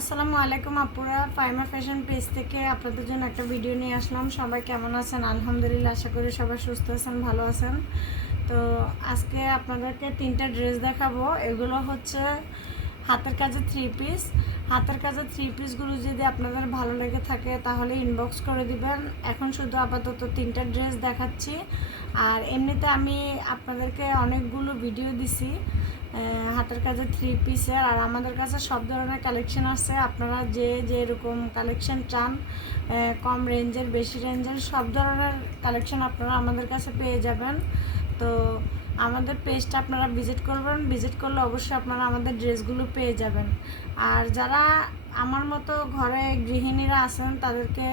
আসসালামু আলাইকুম আপুরা ফাইমা ফ্যাশন পেজ থেকে আপনাদের জন্য একটা ভিডিও নিয়ে আসলাম। সবাই কেমন আছেন? আলহামদুলিল্লাহ, আশা করি সবাই সুস্থ আছেন, ভালো আছেন। তো আজকে আপনাদেরকে তিনটা ড্রেস দেখাবো। এগুলো হচ্ছে হাতের কাজে থ্রি পিস হাতের কাজে থ্রি পিসগুলো যদি আপনাদের ভালো লেগে থাকে, তাহলে ইনবক্স করে দিবেন। এখন শুধু আপাতত তিনটা ড্রেস দেখাচ্ছি। আর এমনিতে আমি আপনাদেরকে অনেকগুলো ভিডিও দিছি হাতের কাজে থ্রি পিসের আর আমাদের কাছে সব ধরনের কালেকশন আছে। আপনারা যে যে এরকম কালেকশন চান কম রেঞ্জের বেশি রেঞ্জের সব ধরনের কালেকশন আপনারা আমাদের কাছে পেয়ে যাবেন। তো আমাদের পেজটা আপনারা ভিজিট করবেন। ভিজিট করলে অবশ্যই আপনারা আমাদের ড্রেসগুলো পেয়ে যাবেন। আর যারা আমার মতো ঘরে গৃহিণীরা আছেন, তাদেরকে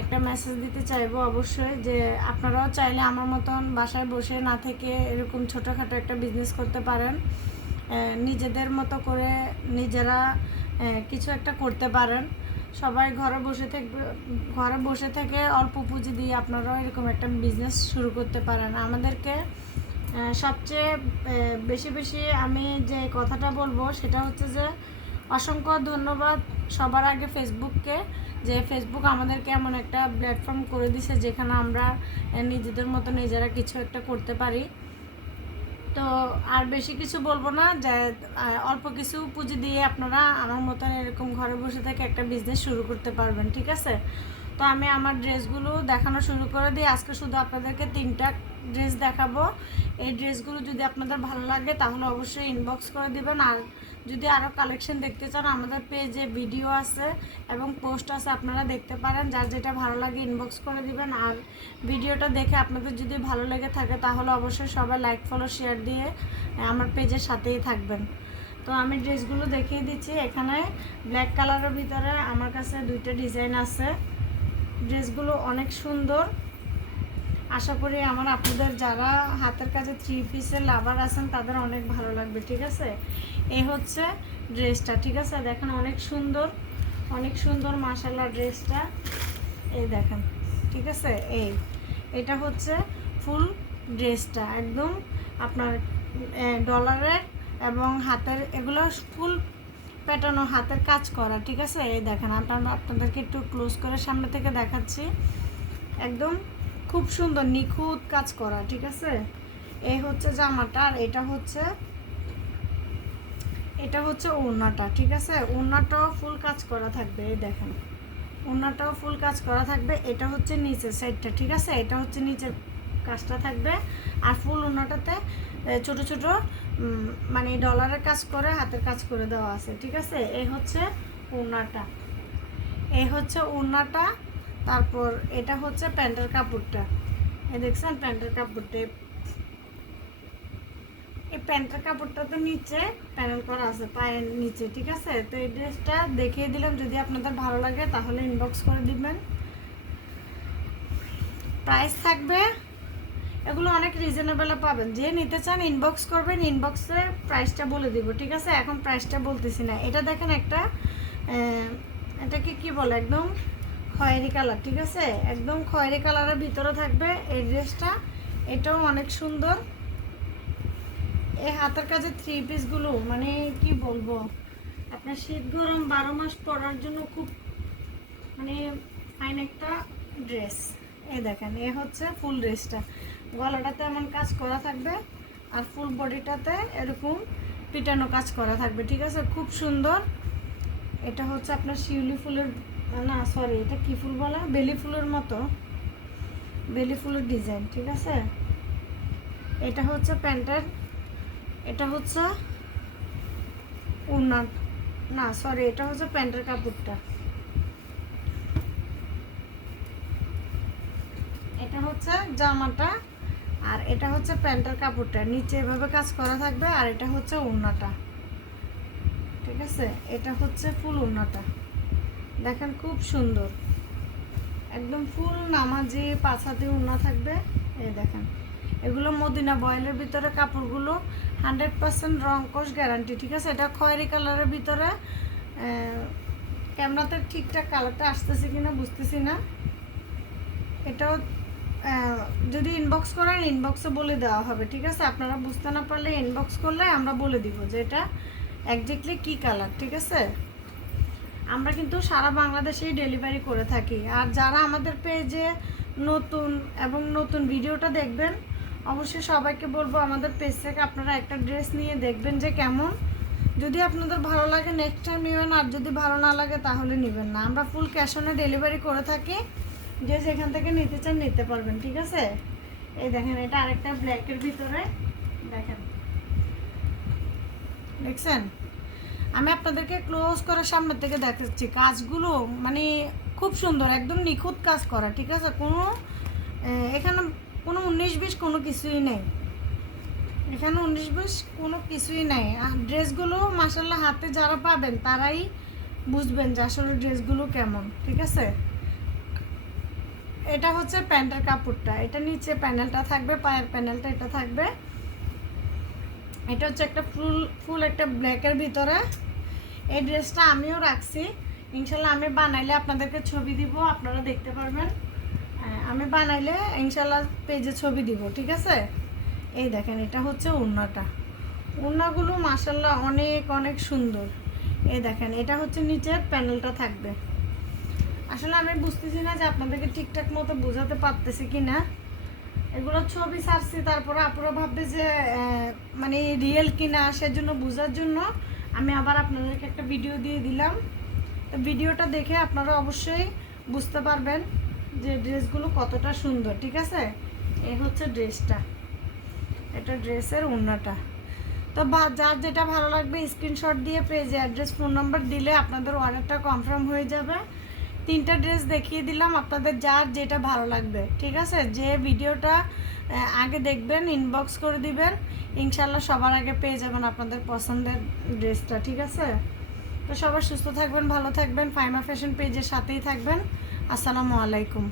একটা মেসেজ দিতে চাইব অবশ্যই যে, আপনারাও চাইলে আমার মতন বাসায় বসে না থেকে এরকম ছোটোখাটো একটা বিজনেস করতে পারেন। নিজেদের মতো করে নিজেরা কিছু একটা করতে পারেন। সবাই ঘরে বসে থেকে ঘরে বসে থেকে অল্প পুঁজি দিয়ে আপনারাও এরকম একটা বিজনেস শুরু করতে পারেন। আমাদেরকে সবচেয়ে বেশি বেশি আমি যে কথাটা বলব সেটা হচ্ছে যে অসংখ্য ধন্যবাদ সবার আগে ফেসবুককে যে ফেসবুক আমাদেরকে এমন একটা প্ল্যাটফর্ম করে দিছে যেখানে আমরা নিজেদের মতো নিজেরা কিছু একটা করতে পারি। তো আর বেশি কিছু বলব না, যে অল্প কিছু পুঁজি দিয়ে আপনারা আমার মতন এরকম ঘরে বসে থেকে একটা বিজনেস শুরু করতে পারবেন, ঠিক আছে? তো আমি আমার ড্রেসগুলো দেখানো শুরু করে দিই। আজকে শুধু আপনাদেরকে তিনটা ড্রেস দেখাবো। এই ড্রেসগুলো যদি আপনাদের ভালো লাগে, তাহলে অবশ্যই ইনবক্স করে দিবেন। আর যদি আরও কালেকশন দেখতে চান, আমাদের পেজে ভিডিও আছে এবং পোস্ট আছে, আপনারা দেখতে পারেন। যার যেটা ভালো লাগে ইনবক্স করে দিবেন। আর ভিডিওটা দেখে আপনাদের যদি ভালো লেগে থাকে, তাহলে অবশ্যই সবাই লাইক ফলো শেয়ার দিয়ে আমার পেজের সাথেই থাকবেন। তো আমি ড্রেসগুলো দেখিয়ে দিচ্ছি। এখানে ব্ল্যাক কালারের ভিতরে আমার কাছে দুইটা ডিজাইন আছে। ড্রেসগুলো অনেক সুন্দর। আশা করি আমার আপনাদের যারা হাতের কাছে থ্রি পিসের লাভার আছেন, তাদের অনেক ভালো লাগবে, ঠিক আছে? এই হচ্ছে ড্রেসটা ঠিক আছে? দেখেন অনেক সুন্দর অনেক সুন্দর মাসাল্লাহ ড্রেসটা এই দেখেন, ঠিক আছে? এই, এটা হচ্ছে ফুল ড্রেসটা একদম আপনার ডলারের এবং হাতের, এগুলো ফুল প্যাটার্নও হাতের কাজ করা, ঠিক আছে? এই দেখেন, আপনার আপনাদেরকে একটু ক্লোজ করে সামনে থেকে দেখাচ্ছি। একদম খুব সুন্দর, নিখুঁত কাজ করা, ঠিক আছে? এই হচ্ছে জামাটা আর এটা হচ্ছে এটা হচ্ছে ওড়নাটা, ঠিক আছে? ওড়নাটাও ফুল কাজ করা থাকবে, এই দেখেন। ওড়নাটাও ফুল কাজ করা থাকবে, এটা হচ্ছে নিচের সাইডটা ঠিক আছে? এটা হচ্ছে নিচের কাজটা থাকবে। আর ফুল ওড়নাটাতে ছোট ছোট মানে ডলারের কাজ করে, হাতের কাজ করে দেওয়া আছে, ঠিক আছে? এই হচ্ছে ওড়নাটা। এই হচ্ছে ওড়নাটা তারপর এটা হচ্ছে প্যান্টের কাপড়টা। এই দেখছেন প্যান্টের কাপড়টা। এই প্যান্টের কাপড়টা তো নিচে প্যানেল করা আছে, পায়ের নিচে, ঠিক আছে? তো এই ড্রেসটা দেখিয়ে দিলাম, যদি আপনাদের ভালো লাগে তাহলে ইনবক্স করে দিবেন। প্রাইস থাকবে, এগুলো অনেক রিজনেবলে পাবেন। যে নিতে চান ইনবক্স করবেন ইনবক্সে প্রাইসটা বলে দিব, ঠিক আছে? এখন প্রাইসটা বলতেছি না। এটা দেখেন একটা এটাকে কি বলে একদম? খয়েরি কালার, ঠিক আছে? একদম খয়েরি কালারের ভিতরে থাকবে এই ড্রেসটা। এটাও অনেক সুন্দর। এই হাতের কাছে থ্রি পিসগুলো মানে কি বলব? আপনার শীত গরম বারো মাস পরার জন্য খুব মানে ফাইন একটা ড্রেস এই দেখেন, এ হচ্ছে ফুল ড্রেসটা গলাটাতে এমন কাজ করা থাকবে, আর ফুল বডিটাতে এরকম পিটানো কাজ করা থাকবে, ঠিক আছে? খুব সুন্দর। এটা হচ্ছে আপনার শিউলি ফুলের না সরি এটা কি ফুল বলা? বেলি ফুলের মতো। বেলি ফুলের ডিজাইন, ঠিক আছে? এটা হচ্ছে প্যান্টের, এটা হচ্ছে উন্না। না সরি এটা হচ্ছে প্যান্টের কাপড়টা। এটা হচ্ছে জামাটা আর এটা হচ্ছে প্যান্টের কাপড়টা। নিচে এভাবে কাজ করা থাকবে আর এটা হচ্ছে ওড়নাটা ঠিক আছে? এটা হচ্ছে ফুল ওড়নাটা দেখেন খুব সুন্দর। একদম ফুল নামাজি পাছাতে ওড়না থাকবে। এই দেখেন, এগুলো মদিনা বয়েলের ভিতরে কাপড়গুলো হান্ড্রেড পার্সেন্ট রং কোষ গ্যারান্টি ঠিক আছে? এটা খয়েরি কালারের ভিতরে ক্যামেরাতে ঠিকঠাক কালারটা আসতেছে কিনা বুঝতেছি না। এটাও যদি ইনবক্স করেন ইনবক্সে বলে দেওয়া হবে, ঠিক আছে? আপনারা বুঝতে না পারলে ইনবক্স করলে আমরা বলে দিব যে এটা একজাক্টলি কী কালার ঠিক আছে? আমরা কিন্তু সারা বাংলাদেশেই ডেলিভারি করে থাকি। আর যারা আমাদের পেজে নতুন এবং নতুন ভিডিওটা দেখবেন, অবশ্যই সবাইকে বলব আমাদের পেজ থেকে আপনারা একটা ড্রেস নিয়ে দেখবেন যে কেমন। যদি আপনাদের ভালো লাগে নেক্সট টাইম নেবেন, আর যদি ভালো না লাগে তাহলে নেবেন না। আমরা ফুল ক্যাশ অনে ডেলিভারি করে থাকি। যে যেখান থেকে নিতে চান নিতে পারবেন, ঠিক আছে? এই দেখেন, এটা আরেকটা ব্ল্যাকের ভিতরে। দেখেন। দেখছেন? আমি আপনাদেরকে ক্লোজ করে সামনে থেকে দেখাচ্ছি। কাজগুলো মানে খুব সুন্দর, একদম নিখুঁত কাজ করা, ঠিক আছে? কোনো এখানে কোনো উনিশ বিশ কোনো কিছুই নেই। এখানে উনিশ বিশ কোনো কিছুই নেই। আর ড্রেসগুলো মাসাল্লাহ হাতে যারা পাবেন, তারাই বুঝবেন যে আসলে ড্রেসগুলো কেমন, ঠিক আছে? এটা হচ্ছে প্যান্টের কাপড়টা। এটা নিচে প্যানেলটা থাকবে, পায়ের প্যানেলটা এটা থাকবে। এটা হচ্ছে একটা ফুল ফুল একটা ব্ল্যাকের ভিতরে এই ড্রেসটা আমিও রাখছি। ইনশাল্লাহ আমি বানাইলে আপনাদেরকে ছবি দিব আপনারা দেখতে পারবেন। হ্যাঁ, আমি বানাইলে ইনশাল্লাহ পেজে ছবি দিব ঠিক আছে? এই দেখেন এটা হচ্ছে উন্নাটা। উন্নাগুলো মাসাল্লাহ অনেক অনেক সুন্দর। এই দেখেন এটা হচ্ছে নিচের প্যানেলটা থাকবে। আসলে আমি বুঝতেছি না যে আপনাদেরকে ঠিকঠাক মতো বোঝাতে পারতেছি কি না এগুলো ছবি ছাড়ছি তারপরে আপুরা ভাববে যে মানে রিয়েল কিনা সেজন্য বোঝার জন্য আমি আবার আপনাদেরকে একটা ভিডিও দিয়ে দিলাম। তো ভিডিওটা দেখে আপনারা অবশ্যই বুঝতে পারবেন যে ড্রেসগুলো কতটা সুন্দর, ঠিক আছে? এই হচ্ছে ড্রেসটা এটা ড্রেসের ওড়নাটা। তো যার যেটা ভালো লাগবে স্ক্রিনশট দিয়ে পেজে অ্যাড্রেস ফোন নাম্বার দিলে আপনাদের অর্ডারটা কনফার্ম হয়ে যাবে। তিনটা ড্রেস দেখিয়ে দিলাম, আপনাদের যার যেটা ভালো লাগবে, ঠিক আছে? যে ভিডিওটা আগে দেখবেন ইনবক্স করে দিবেন, ইনশাল্লাহ সবার আগে পেয়ে যাবেন আপনাদের পছন্দের ড্রেসটা ঠিক আছে? তো সবার সুস্থ থাকবেন, ভালো থাকবেন, ফাইমা ফ্যাশন পেজের সাথেই থাকবেন। আসসালামু আলাইকুম।